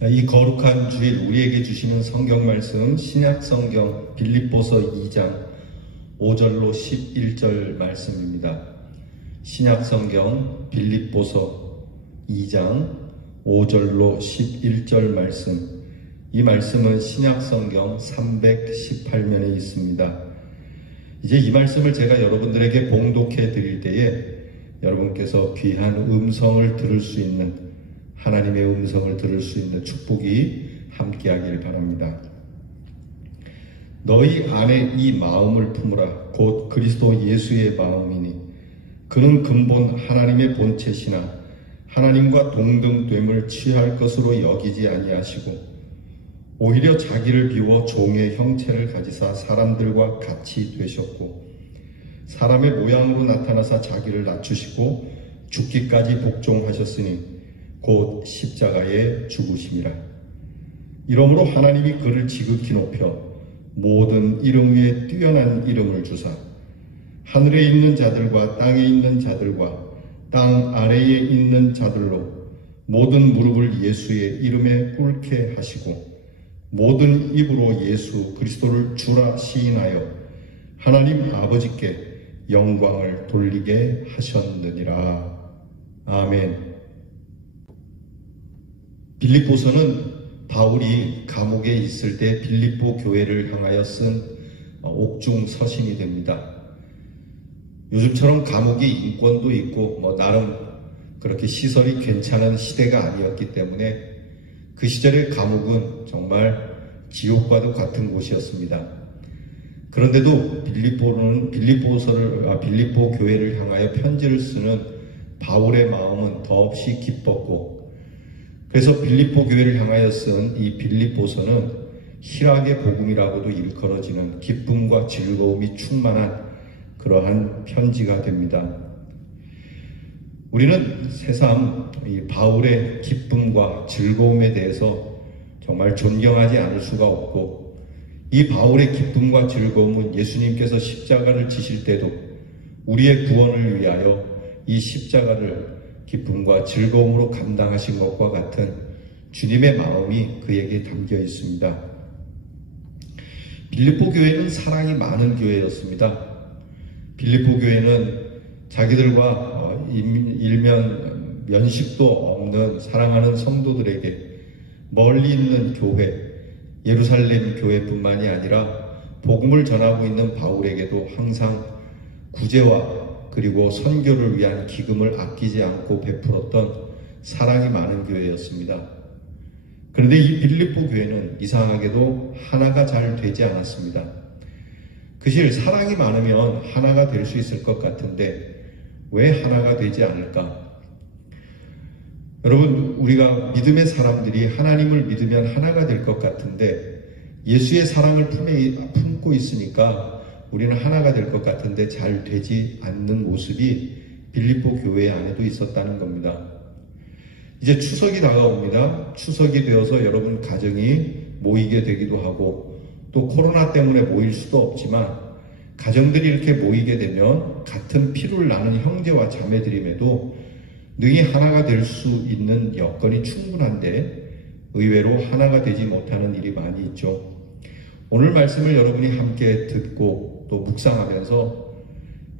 이 거룩한 주일 우리에게 주시는 성경 말씀 신약 성경 빌립보서 2장 5절로 11절 말씀입니다. 신약 성경 빌립보서 2장 5절로 11절 말씀. 이 말씀은 신약 성경 318면에 있습니다. 이제 이 말씀을 제가 여러분들에게 봉독해 드릴 때에 여러분께서 귀한 음성을 들을 수 있는, 하나님의 음성을 들을 수 있는 축복이 함께하길 바랍니다. 너희 안에 이 마음을 품으라. 곧 그리스도 예수의 마음이니 그는 근본 하나님의 본체시나 하나님과 동등됨을 취할 것으로 여기지 아니하시고 오히려 자기를 비워 종의 형체를 가지사 사람들과 같이 되셨고 사람의 모양으로 나타나사 자기를 낮추시고 죽기까지 복종하셨으니 곧 십자가에 죽으심이라. 이러므로 하나님이 그를 지극히 높여 모든 이름 위에 뛰어난 이름을 주사 하늘에 있는 자들과 땅에 있는 자들과 땅 아래에 있는 자들로 모든 무릎을 예수의 이름에 꿇게 하시고 모든 입으로 예수 그리스도를 주라 시인하여 하나님 아버지께 영광을 돌리게 하셨느니라. 아멘. 빌립보서는 바울이 감옥에 있을 때 빌립보 교회를 향하여 쓴 옥중 서신이 됩니다. 요즘처럼 감옥에 인권도 있고 나름 그렇게 시설이 괜찮은 시대가 아니었기 때문에 그 시절의 감옥은 정말 지옥과도 같은 곳이었습니다. 그런데도 빌립보 교회를 향하여 편지를 쓰는 바울의 마음은 더없이 기뻤고, 그래서 빌립보 교회를 향하여 쓴 이 빌립보서는 희락의 복음이라고도 일컬어지는 기쁨과 즐거움이 충만한 그러한 편지가 됩니다. 우리는 새삼 이 바울의 기쁨과 즐거움에 대해서 정말 존경하지 않을 수가 없고, 이 바울의 기쁨과 즐거움은 예수님께서 십자가를 지실 때도 우리의 구원을 위하여 이 십자가를 기쁨과 즐거움으로 감당하신 것과 같은 주님의 마음이 그에게 담겨 있습니다. 빌립보 교회는 사랑이 많은 교회였습니다. 빌립보 교회는 자기들과 일면 면식도 없는 사랑하는 성도들에게 멀리 있는 교회, 예루살렘 교회뿐만이 아니라 복음을 전하고 있는 바울에게도 항상 구제와 그리고 선교를 위한 기금을 아끼지 않고 베풀었던 사랑이 많은 교회였습니다. 그런데 이 빌립보 교회는 이상하게도 하나가 잘 되지 않았습니다. 그실 사랑이 많으면 하나가 될 수 있을 것 같은데 왜 하나가 되지 않을까? 여러분, 우리가 믿음의 사람들이 하나님을 믿으면 하나가 될 것 같은데 예수의 사랑을 품고 있으니까 우리는 하나가 될 것 같은데 잘 되지 않는 모습이 빌립보 교회 안에도 있었다는 겁니다. 이제 추석이 다가옵니다. 추석이 되어서 여러분 가정이 모이게 되기도 하고 또 코로나 때문에 모일 수도 없지만 가정들이 이렇게 모이게 되면 같은 피를 나는 형제와 자매들임에도 능히 하나가 될 수 있는 여건이 충분한데 의외로 하나가 되지 못하는 일이 많이 있죠. 오늘 말씀을 여러분이 함께 듣고 또 묵상하면서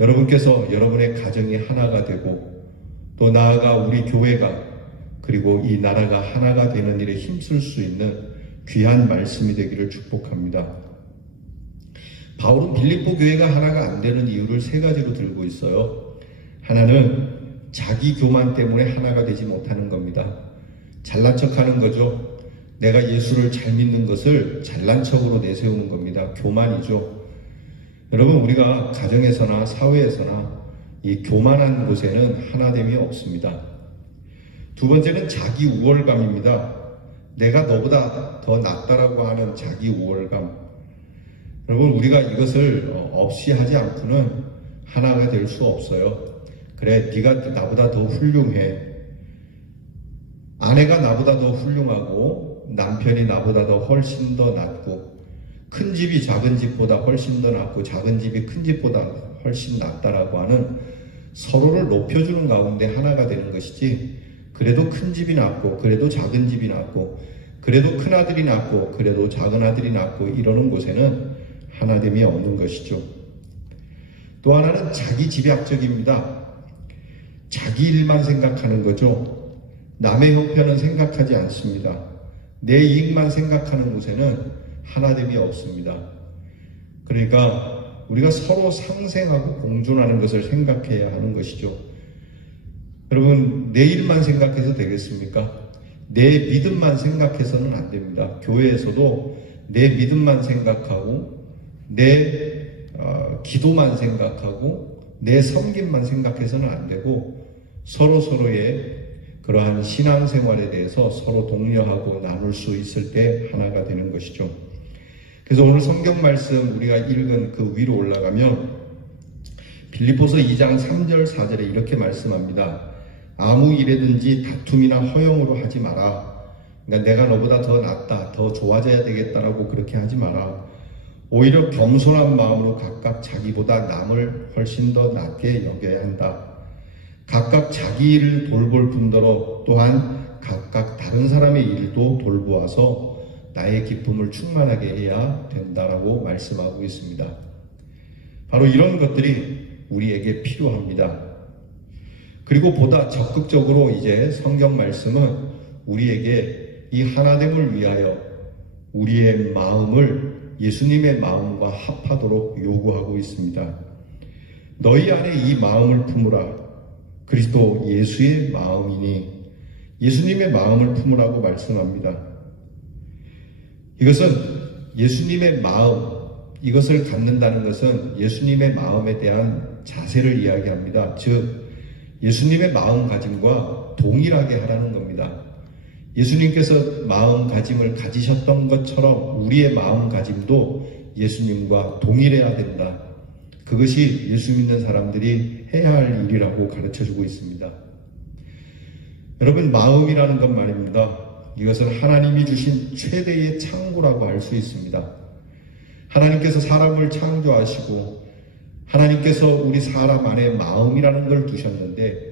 여러분께서 여러분의 가정이 하나가 되고 또 나아가 우리 교회가 그리고 이 나라가 하나가 되는 일에 힘쓸 수 있는 귀한 말씀이 되기를 축복합니다. 바울은 빌립보 교회가 하나가 안 되는 이유를 세 가지로 들고 있어요. 하나는 자기 교만 때문에 하나가 되지 못하는 겁니다. 잘난 척하는 거죠. 내가 예수를 잘 믿는 것을 잘난 척으로 내세우는 겁니다. 교만이죠. 여러분, 우리가 가정에서나 사회에서나 이 교만한 곳에는 하나됨이 없습니다. 두 번째는 자기 우월감입니다. 내가 너보다 더 낫다라고 하는 자기 우월감. 여러분, 우리가 이것을 없이 하지 않고는 하나가 될 수 없어요. 그래, 네가 나보다 더 훌륭해. 아내가 나보다 더 훌륭하고 남편이 나보다 더 훨씬 더 낫고 큰 집이 작은 집보다 훨씬 더 낫고 작은 집이 큰 집보다 훨씬 낫다라고 하는 서로를 높여주는 가운데 하나가 되는 것이지, 그래도 큰 집이 낫고 그래도 작은 집이 낫고 그래도 큰아들이 낳고 그래도 작은아들이 낳고 이러는 곳에는 하나됨이 없는 것이죠. 또 하나는 자기 집약적입니다. 자기 일만 생각하는 거죠. 남의 형편은 생각하지 않습니다. 내 이익만 생각하는 곳에는 하나됨이 없습니다. 그러니까 우리가 서로 상생하고 공존하는 것을 생각해야 하는 것이죠. 여러분, 내 일만 생각해서 되겠습니까? 내 믿음만 생각해서는 안 됩니다. 교회에서도 내 믿음만 생각하고 내 기도만 생각하고 내 섬김만 생각해서는 안 되고 서로의 그러한 신앙생활에 대해서 서로 독려하고 나눌 수 있을 때 하나가 되는 것이죠. 그래서 오늘 성경 말씀 우리가 읽은 그 위로 올라가면 빌립보서 2장 3절 4절에 이렇게 말씀합니다. 아무 일에든지 다툼이나 허용으로 하지 마라. 그러니까 내가 너보다 더 낫다, 더 좋아져야 되겠다라고 그렇게 하지 마라. 오히려 겸손한 마음으로 각각 자기보다 남을 훨씬 더 낫게 여겨야 한다. 각각 자기 일을 돌볼 뿐더러 또한 각각 다른 사람의 일도 돌보아서 나의 기쁨을 충만하게 해야 된다라고 말씀하고 있습니다. 바로 이런 것들이 우리에게 필요합니다. 그리고 보다 적극적으로 이제 성경 말씀은 우리에게 이 하나됨을 위하여 우리의 마음을 예수님의 마음과 합하도록 요구하고 있습니다. 너희 안에 이 마음을 품으라. 그리스도 예수의 마음이니 예수님의 마음을 품으라고 말씀합니다. 이것은 예수님의 마음, 이것을 갖는다는 것은 예수님의 마음에 대한 자세를 이야기합니다. 즉 예수님의 마음가짐과 동일하게 하라는 겁니다. 예수님께서 마음가짐을 가지셨던 것처럼 우리의 마음가짐도 예수님과 동일해야 된다. 그것이 예수 믿는 사람들이 해야 할 일이라고 가르쳐주고 있습니다. 여러분, 마음이라는 것 말입니다. 이것은 하나님이 주신 최대의 창고라고 할 수 있습니다. 하나님께서 사람을 창조하시고 하나님께서 우리 사람 안에 마음이라는 걸 두셨는데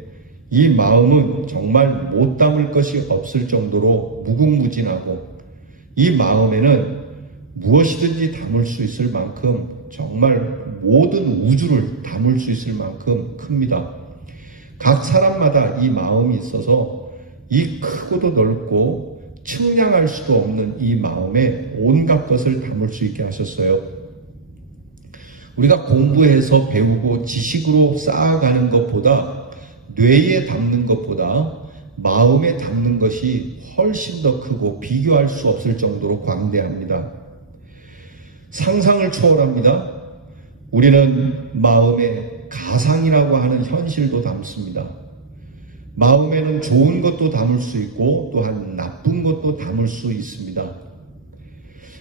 이 마음은 정말 못 담을 것이 없을 정도로 무궁무진하고 이 마음에는 무엇이든지 담을 수 있을 만큼 정말 모든 우주를 담을 수 있을 만큼 큽니다. 각 사람마다 이 마음이 있어서 이 크고도 넓고 측량할 수도 없는 이 마음에 온갖 것을 담을 수 있게 하셨어요. 우리가 공부해서 배우고 지식으로 쌓아가는 것보다 뇌에 담는 것보다 마음에 담는 것이 훨씬 더 크고 비교할 수 없을 정도로 광대합니다. 상상을 초월합니다. 우리는 마음에 가상이라고 하는 현실도 담습니다. 마음에는 좋은 것도 담을 수 있고 또한 나쁜 것도 담을 수 있습니다.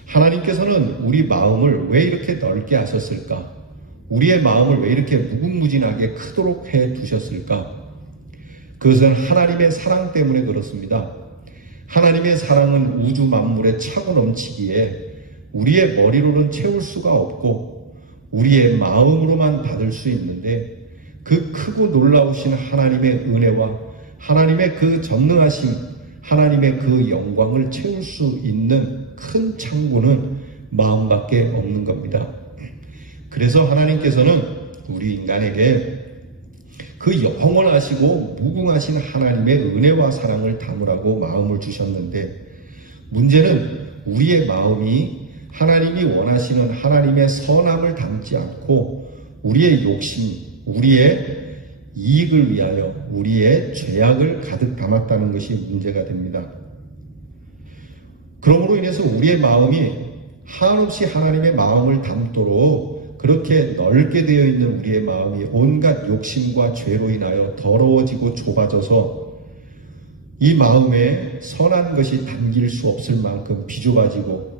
하나님께서는 우리 마음을 왜 이렇게 넓게 하셨을까? 우리의 마음을 왜 이렇게 무궁무진하게 크도록 해 두셨을까? 그것은 하나님의 사랑 때문에 그렇습니다. 하나님의 사랑은 우주 만물에 차고 넘치기에 우리의 머리로는 채울 수가 없고 우리의 마음으로만 받을 수 있는데 그 크고 놀라우신 하나님의 은혜와 하나님의 그 전능하심, 하나님의 그 영광을 채울 수 있는 큰 창고는 마음밖에 없는 겁니다. 그래서 하나님께서는 우리 인간에게 그 영원하시고 무궁하신 하나님의 은혜와 사랑을 담으라고 마음을 주셨는데 문제는 우리의 마음이 하나님이 원하시는 하나님의 선함을 담지 않고 우리의 욕심, 우리의 이익을 위하여 우리의 죄악을 가득 담았다는 것이 문제가 됩니다. 그러므로 인해서 우리의 마음이 한없이 하나님의 마음을 담도록 그렇게 넓게 되어 있는 우리의 마음이 온갖 욕심과 죄로 인하여 더러워지고 좁아져서 이 마음에 선한 것이 담길 수 없을 만큼 비좁아지고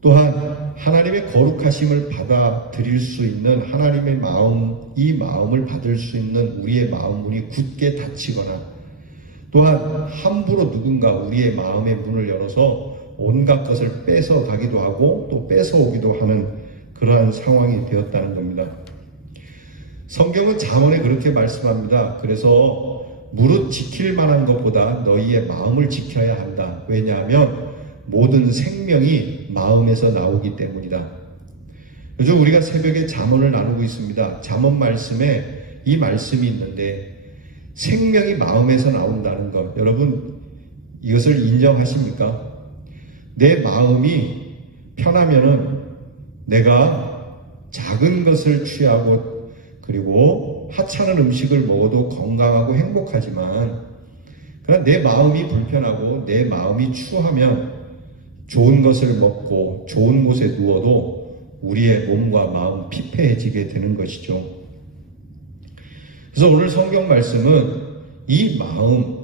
또한 하나님의 거룩하심을 받아들일 수 있는 하나님의 마음, 이 마음을 받을 수 있는 우리의 마음 문이 굳게 닫히거나 또한 함부로 누군가 우리의 마음의 문을 열어서 온갖 것을 뺏어 가기도 하고 또 뺏어 오기도 하는 그러한 상황이 되었다는 겁니다. 성경은 잠언에 그렇게 말씀합니다. 그래서 무릇 지킬 만한 것보다 너희의 마음을 지켜야 한다. 왜냐하면 모든 생명이 마음에서 나오기 때문이다. 요즘 우리가 새벽에 잠언을 나누고 있습니다. 잠언 말씀에 이 말씀이 있는데 생명이 마음에서 나온다는 것, 여러분 이것을 인정하십니까? 내 마음이 편하면은 내가 작은 것을 취하고 그리고 하찮은 음식을 먹어도 건강하고 행복하지만, 그러나 내 마음이 불편하고 내 마음이 추하면 좋은 것을 먹고 좋은 곳에 누워도 우리의 몸과 마음 피폐해지게 되는 것이죠. 그래서 오늘 성경 말씀은 이 마음,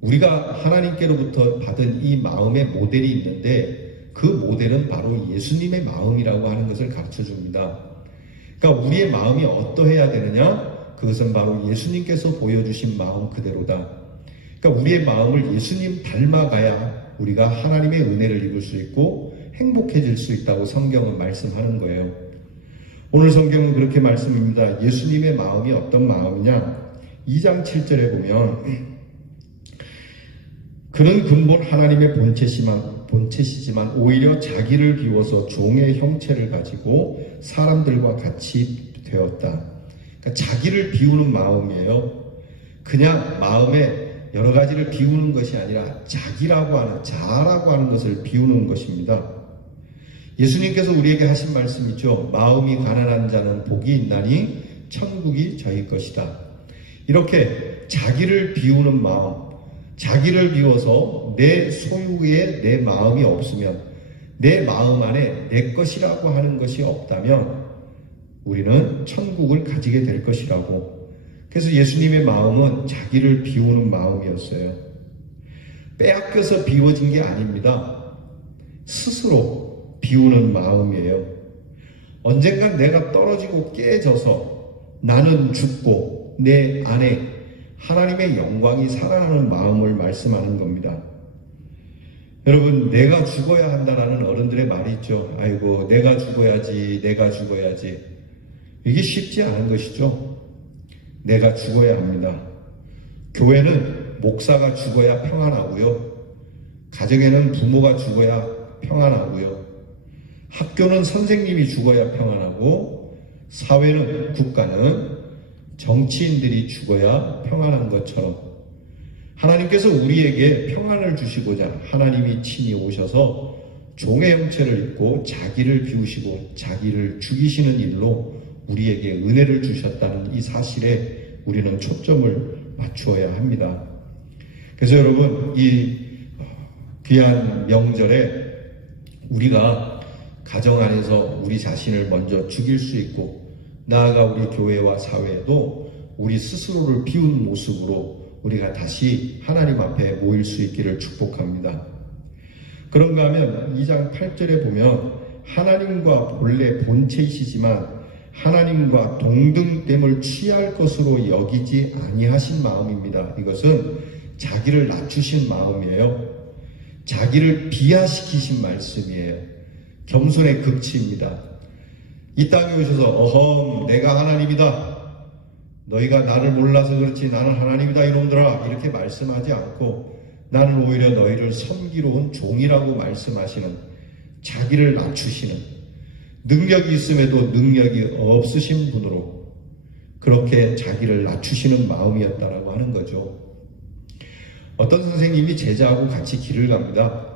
우리가 하나님께로부터 받은 이 마음의 모델이 있는데 그 모델은 바로 예수님의 마음이라고 하는 것을 가르쳐 줍니다. 그러니까 우리의 마음이 어떠해야 되느냐? 그것은 바로 예수님께서 보여주신 마음 그대로다. 그러니까 우리의 마음을 예수님 닮아가야 우리가 하나님의 은혜를 입을 수 있고 행복해질 수 있다고 성경은 말씀하는 거예요. 오늘 성경은 그렇게 말씀합니다. 예수님의 마음이 어떤 마음이냐? 2장 7절에 보면 그는 근본 하나님의 본체시지만 오히려 자기를 비워서 종의 형체를 가지고 사람들과 같이 되었다. 그러니까 자기를 비우는 마음이에요. 그냥 마음에 여러 가지를 비우는 것이 아니라 자기라고 하는, 자라고 하는 것을 비우는 것입니다. 예수님께서 우리에게 하신 말씀이죠. 마음이 가난한 자는 복이 있나니 천국이 저희 것이다. 이렇게 자기를 비우는 마음, 자기를 비워서 내 소유에 내 마음이 없으면, 내 마음 안에 내 것이라고 하는 것이 없다면 우리는 천국을 가지게 될 것이라고. 그래서 예수님의 마음은 자기를 비우는 마음이었어요. 빼앗겨서 비워진 게 아닙니다. 스스로 비우는 마음이에요. 언젠간 내가 떨어지고 깨져서 나는 죽고 내 안에 하나님의 영광이 살아나는 마음을 말씀하는 겁니다. 여러분, 내가 죽어야 한다라는 어른들의 말이 있죠. 아이고, 내가 죽어야지, 내가 죽어야지. 이게 쉽지 않은 것이죠. 내가 죽어야 합니다. 교회는 목사가 죽어야 평안하고요. 가정에는 부모가 죽어야 평안하고요. 학교는 선생님이 죽어야 평안하고, 사회는, 국가는 정치인들이 죽어야 평안한 것처럼 하나님께서 우리에게 평안을 주시고자 하나님이 친히 오셔서 종의 형체를 입고 자기를 비우시고 자기를 죽이시는 일로 우리에게 은혜를 주셨다는 이 사실에 우리는 초점을 맞추어야 합니다. 그래서 여러분, 이 귀한 명절에 우리가 가정 안에서 우리 자신을 먼저 죽일 수 있고, 나아가 우리 교회와 사회에도 우리 스스로를 비운 모습으로 우리가 다시 하나님 앞에 모일 수 있기를 축복합니다. 그런가 하면 2장 8절에 보면 하나님과 본래 본체이시지만 하나님과 동등됨을 취할 것으로 여기지 아니하신 마음입니다. 이것은 자기를 낮추신 마음이에요. 자기를 비하시키신 말씀이에요. 겸손의 극치입니다. 이 땅에 오셔서 어험 내가 하나님이다, 너희가 나를 몰라서 그렇지 나는 하나님이다 이놈들아, 이렇게 말씀하지 않고 나는 오히려 너희를 섬기러 온 종이라고 말씀하시는, 자기를 낮추시는, 능력이 있음에도 능력이 없으신 분으로 그렇게 자기를 낮추시는 마음이었다라고 하는 거죠. 어떤 선생님이 제자하고 같이 길을 갑니다.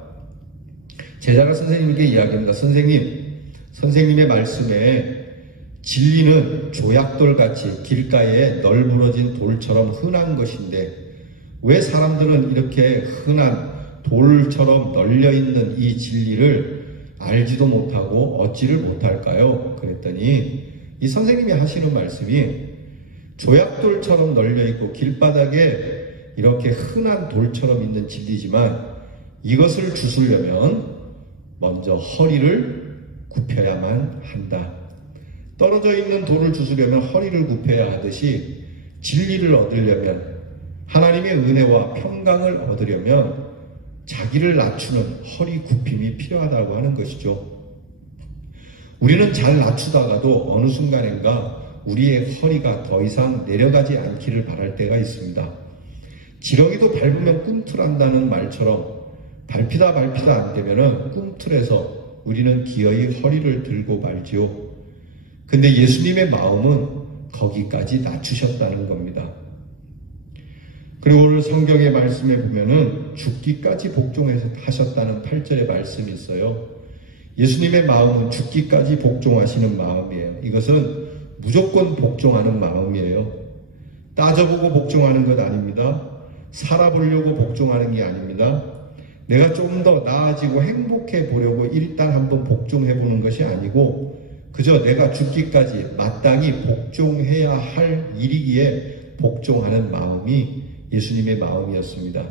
제자가 선생님에게 이야기합니다. 선생님의 말씀에 진리는 조약돌같이 길가에 널브러진 돌처럼 흔한 것인데 왜 사람들은 이렇게 흔한 돌처럼 널려있는 이 진리를 알지도 못하고 얻지를 못할까요? 그랬더니 이 선생님이 하시는 말씀이 조약돌처럼 널려있고 길바닥에 이렇게 흔한 돌처럼 있는 진리지만 이것을 주스려면 먼저 허리를 굽혀야만 한다. 떨어져 있는 돌을 주스려면 허리를 굽혀야 하듯이 진리를 얻으려면, 하나님의 은혜와 평강을 얻으려면 자기를 낮추는 허리 굽힘이 필요하다고 하는 것이죠. 우리는 잘 낮추다가도 어느 순간인가 우리의 허리가 더 이상 내려가지 않기를 바랄 때가 있습니다. 지렁이도 밟으면 꿈틀한다는 말처럼 밟히다 안 되면은 꿈틀에서 우리는 기어이 허리를 들고 말지요. 근데 예수님의 마음은 거기까지 낮추셨다는 겁니다. 그리고 오늘 성경의 말씀에 보면은 죽기까지 복종하셨다는 8절의 말씀이 있어요. 예수님의 마음은 죽기까지 복종하시는 마음이에요. 이것은 무조건 복종하는 마음이에요. 따져보고 복종하는 것 아닙니다. 살아보려고 복종하는 게 아닙니다. 내가 좀 더 나아지고 행복해 보려고 일단 한번 복종해 보는 것이 아니고 그저 내가 죽기까지 마땅히 복종해야 할 일이기에 복종하는 마음이 예수님의 마음이었습니다.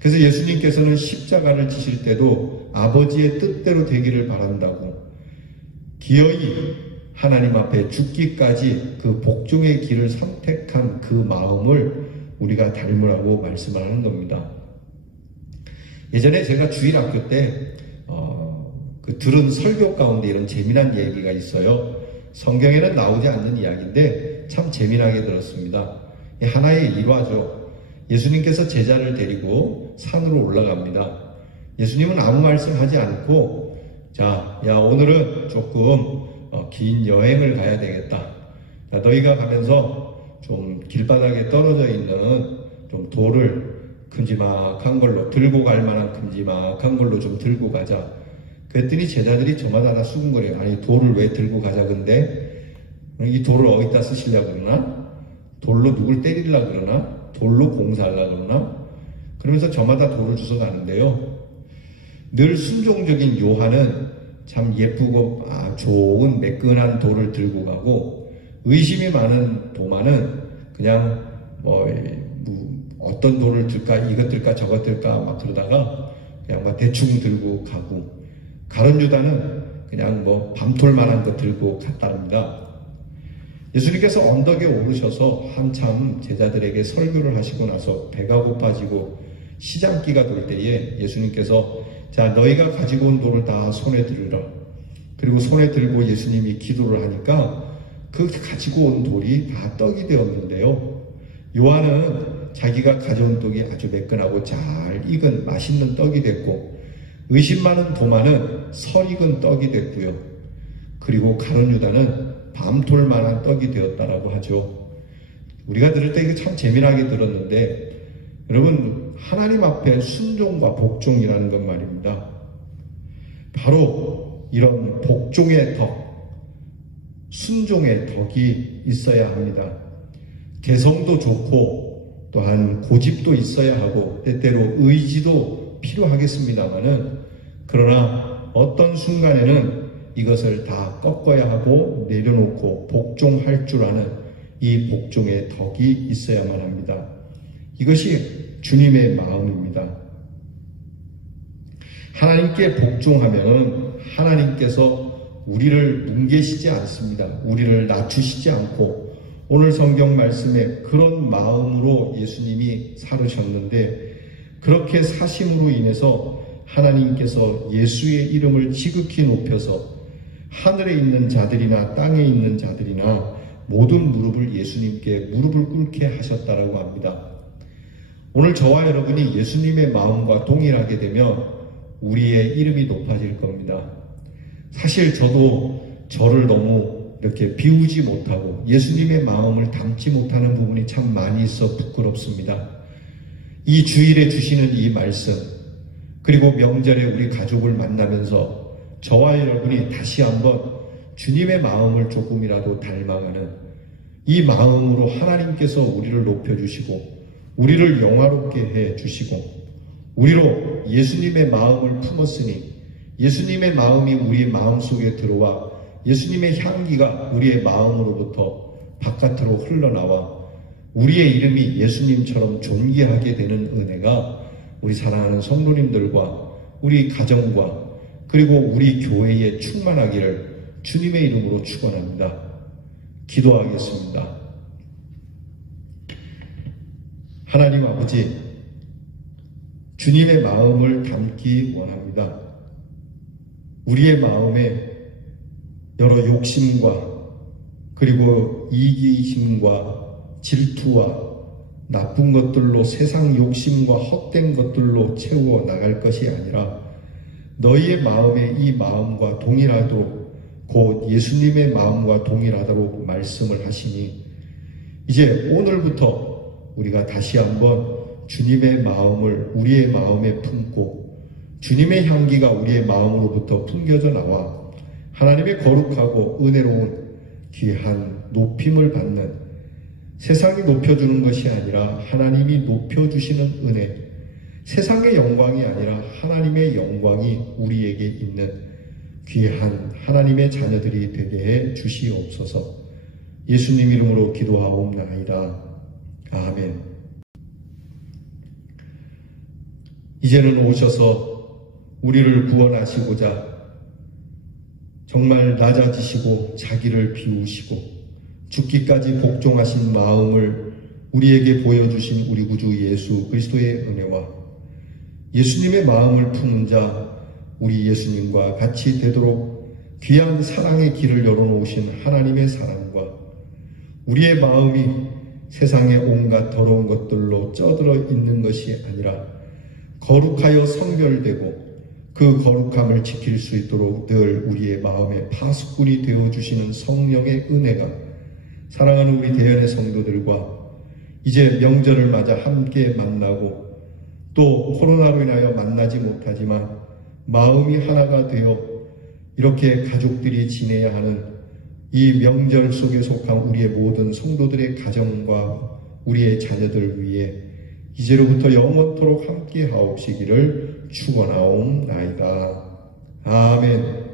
그래서 예수님께서는 십자가를 지실 때도 아버지의 뜻대로 되기를 바란다고 기어이 하나님 앞에 죽기까지 그 복종의 길을 선택한 그 마음을 우리가 닮으라고 말씀을 하는 겁니다. 예전에 제가 주일학교 때 들은 설교 가운데 이런 재미난 얘기가 있어요. 성경에는 나오지 않는 이야기인데 참 재미나게 들었습니다. 하나의 일화죠. 예수님께서 제자를 데리고 산으로 올라갑니다. 예수님은 아무 말씀하지 않고 자, 야 오늘은 조금 긴 여행을 가야 되겠다. 자, 너희가 가면서 좀 길바닥에 떨어져 있는 좀 돌을 큼지막한 걸로 들고 갈 만한 큼지막한 걸로 좀 들고 가자. 그랬더니 제자들이 저마다 다 수근거려요. 아니 돌을 왜 들고 가자 근데 이 돌을 어디다 쓰시려고 그러나? 돌로 누굴 때리려고 그러나? 돌로 공사하려고 그러나? 그러면서 저마다 돌을 주워 가는데요. 늘 순종적인 요한은 참 예쁘고 좋은 매끈한 돌을 들고 가고 의심이 많은 도마는 그냥 어떤 돌을 들까 이것 들까 저것 들까 막 그러다가 그냥 막 대충 들고 가고 가룟 유다는 그냥 밤톨만한 거 들고 갔답니다. 예수님께서 언덕에 오르셔서 한참 제자들에게 설교를 하시고 나서 배가 고파지고 시장기가 돌 때에 예수님께서 자 너희가 가지고 온 돌을 다 손에 들으라. 그리고 손에 들고 예수님이 기도를 하니까 그 가지고 온 돌이 다 떡이 되었는데요. 요한은 자기가 가져온 떡이 아주 매끈하고 잘 익은 맛있는 떡이 됐고 의심 많은 도마는 설익은 떡이 됐고요. 그리고 가룟 유다는 밤톨만한 떡이 되었다라고 하죠. 우리가 들을 때 이거 참 재미나게 들었는데 여러분 하나님 앞에 순종과 복종이라는 것 말입니다. 바로 이런 복종의 덕, 순종의 덕이 있어야 합니다. 개성도 좋고 또한 고집도 있어야 하고 때때로 의지도 필요하겠습니다마는 그러나 어떤 순간에는 이것을 다 꺾어야 하고 내려놓고 복종할 줄 아는 이 복종의 덕이 있어야만 합니다. 이것이 주님의 마음입니다. 하나님께 복종하면 하나님께서 우리를 뭉개시지 않습니다. 우리를 낮추시지 않고 오늘 성경 말씀에 그런 마음으로 예수님이 살으셨는데 그렇게 사심으로 인해서 하나님께서 예수의 이름을 지극히 높여서 하늘에 있는 자들이나 땅에 있는 자들이나 모든 무릎을 예수님께 무릎을 꿇게 하셨다라고 합니다. 오늘 저와 여러분이 예수님의 마음과 동일하게 되면 우리의 이름이 높아질 겁니다. 사실 저도 저를 너무 이렇게 비우지 못하고 예수님의 마음을 담지 못하는 부분이 참 많이 있어 부끄럽습니다. 이 주일에 주시는 이 말씀 그리고 명절에 우리 가족을 만나면서 저와 여러분이 다시 한번 주님의 마음을 조금이라도 닮아가는 이 마음으로 하나님께서 우리를 높여주시고 우리를 영화롭게 해주시고 우리로 예수님의 마음을 품었으니 예수님의 마음이 우리의 마음속에 들어와 예수님의 향기가 우리의 마음으로부터 바깥으로 흘러나와 우리의 이름이 예수님처럼 존귀하게 되는 은혜가 우리 사랑하는 성도님들과 우리 가정과 그리고 우리 교회에 충만하기를 주님의 이름으로 축원합니다. 기도하겠습니다. 하나님 아버지, 주님의 마음을 담기 원합니다. 우리의 마음에 여러 욕심과 그리고 이기심과 질투와 나쁜 것들로 세상 욕심과 헛된 것들로 채워 나갈 것이 아니라 너희의 마음에 이 마음과 동일하도록 곧 예수님의 마음과 동일하도록 말씀을 하시니 이제 오늘부터 우리가 다시 한번 주님의 마음을 우리의 마음에 품고 주님의 향기가 우리의 마음으로부터 풍겨져 나와 하나님의 거룩하고 은혜로운 귀한 높임을 받는 세상이 높여주는 것이 아니라 하나님이 높여주시는 은혜, 세상의 영광이 아니라 하나님의 영광이 우리에게 있는 귀한 하나님의 자녀들이 되게 해 주시옵소서. 예수님 이름으로 기도하옵나이다. 아멘. 이제는 오셔서 우리를 구원하시고자 정말 낮아지시고 자기를 비우시고 죽기까지 복종하신 마음을 우리에게 보여주신 우리 구주 예수 그리스도의 은혜와 예수님의 마음을 품은 자 우리 예수님과 같이 되도록 귀한 사랑의 길을 열어놓으신 하나님의 사랑과 우리의 마음이 세상의 온갖 더러운 것들로 쩌들어 있는 것이 아니라 거룩하여 성별되고 그 거룩함을 지킬 수 있도록 늘 우리의 마음에 파수꾼이 되어주시는 성령의 은혜가 사랑하는 우리 대연의 성도들과 이제 명절을 맞아 함께 만나고 또 코로나로 인하여 만나지 못하지만 마음이 하나가 되어 이렇게 가족들이 지내야 하는 이 명절 속에 속한 우리의 모든 성도들의 가정과 우리의 자녀들 위해 이제로부터 영원토록 함께 하옵시기를 축원하옵나이다. 아멘.